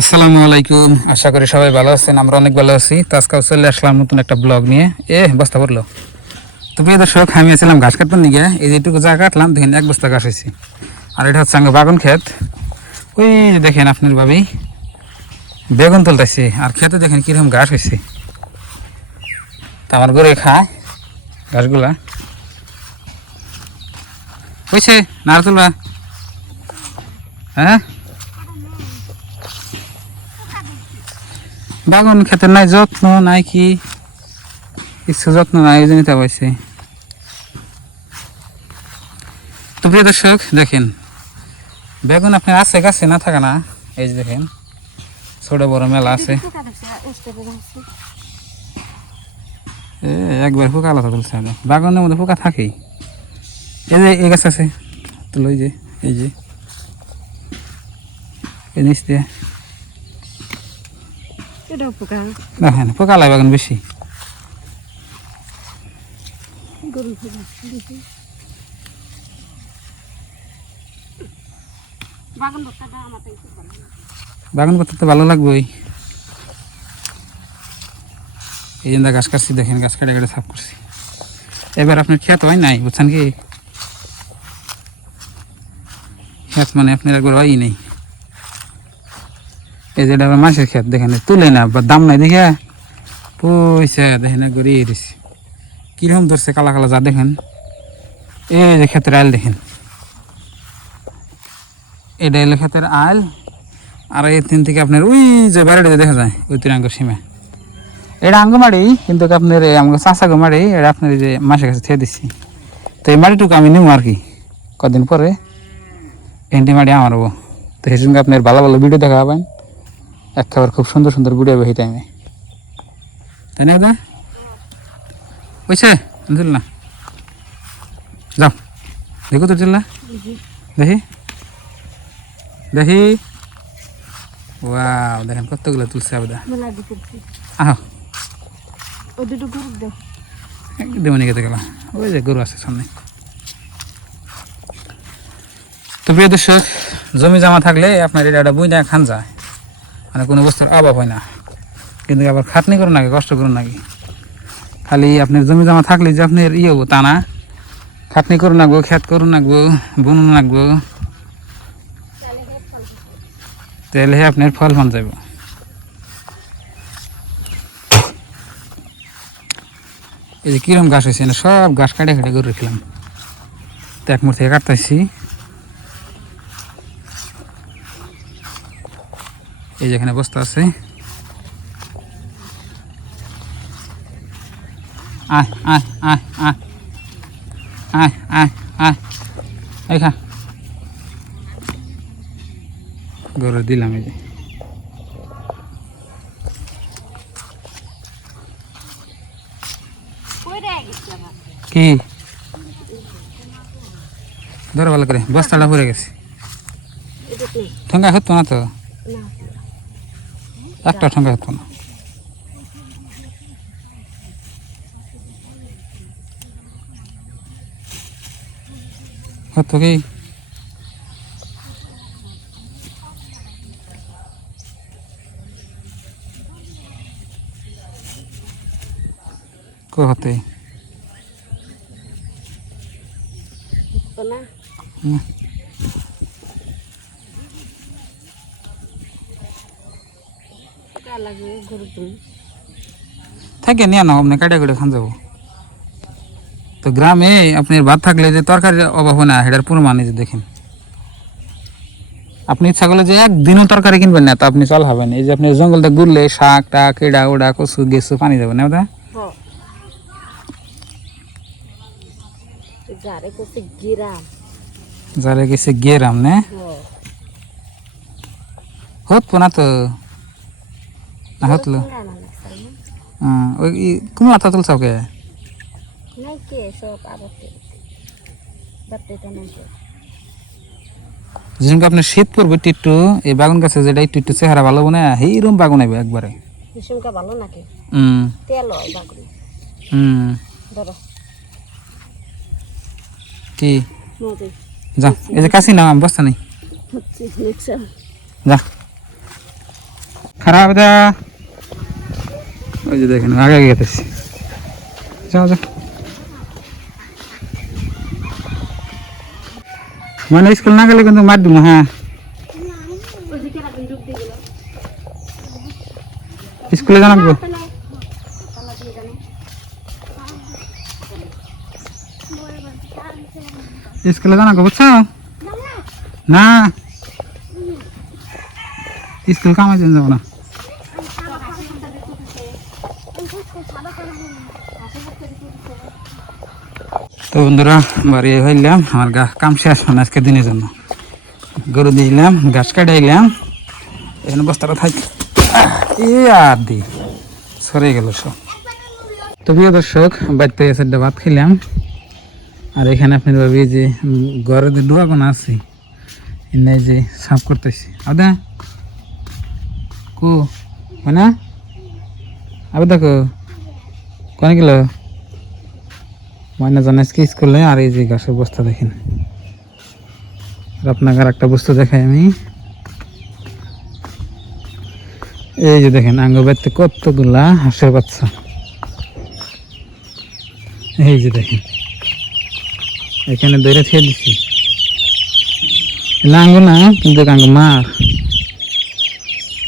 আসসালামু আলাইকুম, আশা করি সবাই ভালো আছেন। আমরা অনেক ভালো আছি। তো আজকে চলে আসলাম নতুন একটা ব্লগ নিয়ে। বস্তা পড়লো। তো প্রিয় দর্শক, আমি আসলাম ঘাস কাটবার নিয়ে। এই যেটুকু জায়গা কাটলাম, দেখেন এক বস্তা ঘাস হয়েছে। আর এটা হচ্ছে আগে বাগান ক্ষেত। ওই যে দেখেন আপনার ভাবেই বেগুন তুলতেছে। আর খেতে দেখেন কীরকম ঘাস হয়েছে। তো আমার গরু খায় ঘাসগুলা। হয়েছে নাড়া তুলবা? হ্যাঁ, বাগান ক্ষেতের নাই যত্ন নাই, কি কিছু যত্ন নাই, ওই জন্যই তো পাইছে। তো প্রিয় দর্শক দেখেন, বেগুন আপনার আছে গাছে, না থাকে না। এই যে দেখেন ছোট বড় মেলা আছে। একবার পোকা আলাদা তুলছে। বাগানের মধ্যে পোকা থাকেই। এই যে এই গাছ আছে, তুলো এই যে এই নিচ দিয়ে দেখেন পোকা লাগে বাগান বেশি। বাগান করতে তো ভালো লাগবেই। এই জন্য গাছ কাটছি, দেখেন গাছ কাটে কাটে সাফ করছি। এবার আপনার খেত হয় নাই, বুঝছেন কি? খেত মানে আপনার একবার হয়ই নেই। এই যে এটা মাছের খেত, দেখেন তুলে না বা দাম নাই দেখে পয়সা দেখেন একবার ইয়ে দিচ্ছে। কীরকম ধরছে কালা কালা, যা দেখেন। এই যে ক্ষেতের আইল দেখেন, এটা এলো ক্ষেতের আইল। আর এই তিন থেকে আপনার ওই যে বাড়িটা দেখা যায় ওই তিরাঙ্গ সীমা, এটা আঙ্গমাড়ি, কিন্তু আপনার আমাকে চাষাগো মাড়ি। এটা আপনার এই যে মাসের কাছে থেকে দিচ্ছি। তো এই মাটিটুকু আমি নেবো আর কি কদিন পরে। ভেন্ডি মাটি আমার হবো। তো সেই সঙ্গে আপনার ভালো ভালো ভিডিও দেখা হবেন। একেবারে খুব সুন্দর সুন্দর ভিডিও হবে এই টাইমে, তাই না? দাদা বুঝছে বুঝল না? যাও দেখো তো চিল্লা, দেখি দেখি। ওয়াও, দেখেন কতগুলো তুলছে আবদা। আহ দেবনি খেতে গেলাম, ওই যে গরু আছে সামনে। তো প্রিয় দর্শক, জমি জমা থাকলে আপনার এটা বুঝে খান যায়, মানে কোনো বস্তুর অভাব হয় না। কিন্তু আবার খাটনি করুন নাকি, কষ্ট করুন নাকি। খালি আপনার জমি জমা থাকলে যে আপনার ইয়ে হবো তা না। খাটনি করুন নাকবো, খেত করুন নাকবো, বুনুন নাকবো, তাহলে আপনার ফল পান যাব। এই যে কিরম ঘাস হয়েছে না, সব ঘাস কাটে কাটে করে রেখলাম। তো এক মুঠ থেকে কাটতেছি। এই যেখানে বস্তা আছে, আয় আয় আয় আয় আয় আয় আয়, এই খা গরু দিলাম। এই যে কি ধরো ভালো করে, বস্তাটা পড়ে গেছে। ঠেঙ্গা হতো না তো, একটা ঠেঙ্গা হতো না। হতো কি হতে থাকে নিয়ে না, আপনি কাটা করে খান যাবো। তো গ্রামে আপনার ভাত থাকলে যে তরকারির অভাব হয় না, সেটার প্রমাণ এই যে দেখেন। আপনি ইচ্ছা করলে যে একদিনও তরকারি কিনবেন না, তো আপনি চল হবেন। এই যে আপনি জঙ্গলটা ঘুরলে শাক টাক এডা ওডা কচু গেছু পানি যাবেন না ওটা। যারে গেছে গেরাম না হতো না তো, না হতলো। ওই কুমড়া তো তুলছাও কে? যেসঙ্গে আপনার শীত পড়বে একটু, এই বাগুন গাছে যেটা একটু একটু চেহারা ভালো না, এইরকম বাগুন আইবে একবারে। ভালো নাকি? তেল হয় বাগুন। কি যা, এই যে কাশি না বস্তা নেই, যা খারাপ দা ওই যে দেখেন আগে গেতেছি যাও যাও মানে স্কুল না গেলে কিন্তু মার দিব হ্যাঁ স্কুলে জানাবো স্কুলে জানাবো বুঝছো না স্কুল কামাই দিন যাবো না তো বন্ধুরা বাড়ি হইলাম আমার কাম শেষ মানে আজকে দিনের জন্য গরু দিলাম ঘাস কাটাইলাম এখানে বস্তাটা থাকি এ আর দি সরে গেল সব তো প্রিয় দর্শক বাড়িতে এসে ভাত খেলাম আর এখানে আপনি ভাবি যে ঘরে যে ডোয়া কোনা আছে এনে যে সাফ করতেছি আদা কো মানে আবার দেখো কোন গেল মানে জানাস কি স্কুলে আর এই যে ঘাসের বস্তা দেখেন আর আপনাকে আর একটা বস্তু দেখাই আমি এই যে দেখেন আঙ্গ বাড়িতে কতগুলা হাঁসের বাচ্চা এই যে দেখেন এখানে দৌড়ে ছেড়ে দিচ্ছি আঙ্গ না কিন্তু আঙ্গ মার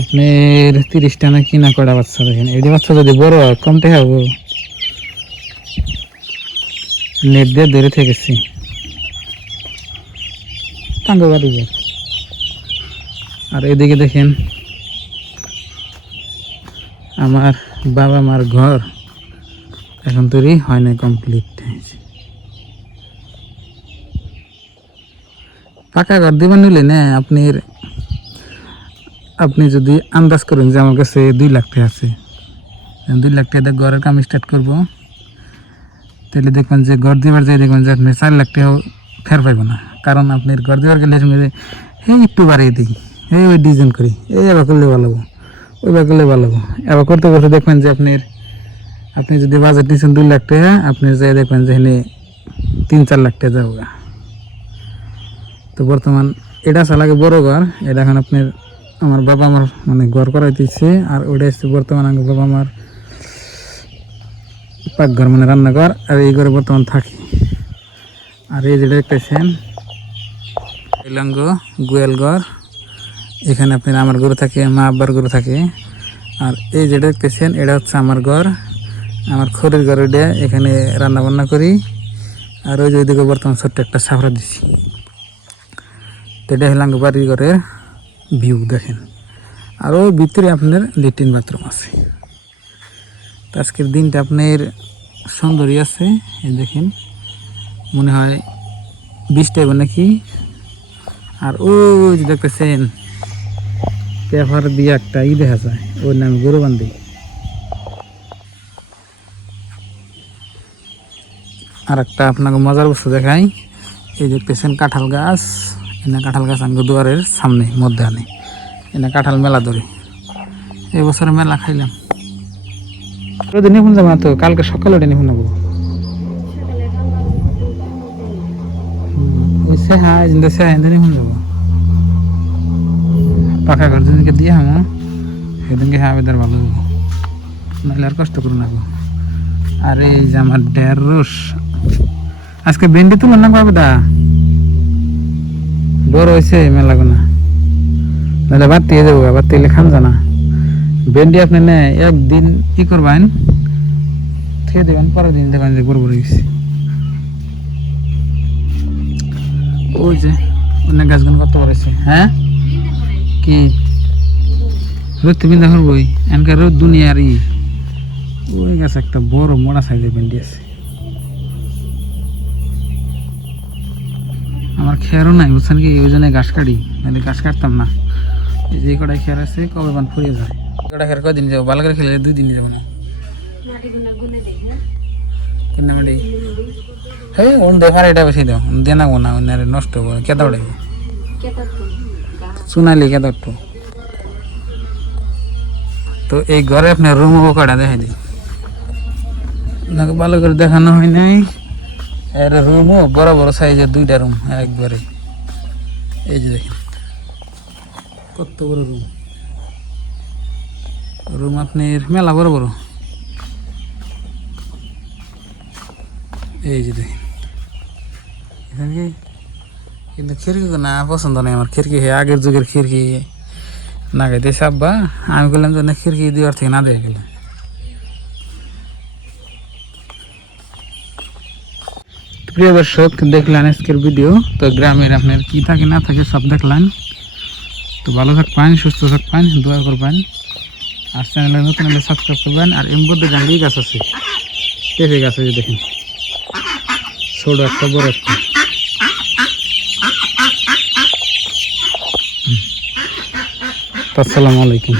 আপনার 30টা না কিনা কটা বাচ্চা দেখেন এই বাচ্চা যদি বড় হয় কমতে হবে নেট দিয়ে ধরে থেকেছি টাঙ্গো বাড়ি আর এদিকে দেখেন আমার বাবা মার ঘর এখন তৈরি হয় না কমপ্লিট পাকা ঘর দিবেন নিলে না আপনি যদি আন্দাজ করেন যে আমার কাছে 2 লাখ টাকা আছে 2 লাখ টাকা ঘরের কাম স্টার্ট করবো তাহলে দেখবেন যে ঘর দিবার যাই দেখবেন যে আপনি 4 লাখ টাকাও ফের পাইব না কারণ আপনার ঘর দিবার গেলে একটু বাড়িয়ে দিই ওই ডিজাইন করি এবার করলে ভালো হবো ওইবার করলে ভালো হবো এবার করতে করতে দেখবেন যে আপনি যদি বাজেট নিচ্ছেন 2 লাখ টাকা আপনি যাই দেখবেন যে এখানে 3-4 লাখ টাকা যাবো তো বর্তমান এটা লাগে বড় ঘর এটা এখন আমার বাবা আমার মানে ঘর করাইতেছে আর ওইটা হচ্ছে বর্তমান আমার বাবা আমার পাকঘর মানে রান্নাঘর আর এই ঘরে বর্তমান থাকি আর এই যেটা দেখতেছেন ইলাঙ্গ গোয়াল ঘর এখানে আপনার আমার গরু থাকে মা আব্বার গরু থাকে আর এই যেটা দেখতেছেন এটা হচ্ছে আমার ঘর আমার খড়ের ঘর ওইটা এখানে রান্না বান্না করি আর ওই যে ওইদিকে বর্তমান ছোট্ট একটা সাফরা দিছি তো এটা হিলাঙ্গ বাড়ির ঘরের ভিউ দেখেন আর ওই ভিতরে আপনার ল্যাট্রিন বাথরুম আছে আজকের দিনটা আপনার সুন্দরই আছে এই দেখেন মনে হয় 20 টাইব নাকি আর ওই যে দেখতেছেন পেপার দিয়ে একটা দেখা যায় ওর নাম গরুবান্ধি আর একটা আপনাকে মজার বস্তু দেখাই এই দেখতেছেন কাঁঠাল গাছ এনে কাঁঠাল গাছ আঙ্গ দুয়ারের সামনে মধ্যে আনে এনে কাঁঠাল মেলা ধরে এই বছর মেলা খাইলাম নিপুণ যাবো না তো কালকে সকালে ওটা নিপুণ যাবো নিপুণ যাবো পাকা ঘর যেদিনকে দিয়ে হামো সেদিনকে হাবেদার ভালো যাবো নাহলে আর কষ্ট করুন যাবো আর এই যে আমার ঢেঁড়স আজকে ভেন্ডি তুলো না বাবুদা বড় হয়েছে মেলা গোনা নাহলে বাদ দিয়ে যাবো আবার তেলে খান জানা ভেন্ডি আপনি নে একদিন কি করবেন খেয়ে দেবেন পরের দিন দেখবেন যে বড় বড় গেছে ওই যে অনেক গাছগুলো কত বড় হয়েছে হ্যাঁ কি রোদ তুমি দেখো বই এনকার রোদ দুনিয়ার ওই গাছ একটা বড় মোড়া সাইজের ভেন্ডি আছে আমার খেয়ারও নাই বুঝছেন কি ওই জন্য ঘাস কাটি নাহলে ঘাস কাটতাম না এই যে কটাই খেয়ার আছে কবে বান ফুরিয়ে যায় কটা খেয়ার কদিন যাবো ভালো করে খেলে 2 দিন যাবো না কিনা মাটি হ্যাঁ ওন দেখার এটা বেশি দাও দেনাবো না ওনারে নষ্ট হবো কেতা উঠাইব শুনালি কেতা একটু তো এই ঘরে আপনার রুম হবো কটা দেখাই দিই আপনাকে ভালো করে দেখানো হয় নাই এর রুমও বড় বড় সাইজের 2টা রুম একবারে এই যে দেখেন কত বড় রুম রুম আপনার মেলা বড় বড়। এই যে দেখেন এখানে কি কিন্তু খিড়কি না পছন্দ নেই আমার, খিড়কি আগের যুগের খিড়কি না গাইতে সাব্বা, আমি বললাম যে না খিড়কি দেওয়ার থেকে না দেয়া গেলে। প্রিয় দর্শক, দেখলেন আজকের ভিডিও। তো গ্রামের আপনার কি থাকে না থাকে সব দেখলেন। তো ভালো থাকবেন, সুস্থ থাকবেন, দোয়া করবেন, আর চ্যানেলে নতুন হলে সাবস্ক্রাইব করবেন। আর এর মধ্যে গাঙ্গি গাছ আছে, পেঁপে গাছ আছে দেখেন, ছোট একটা বড় একটা। আসসালামু আলাইকুম।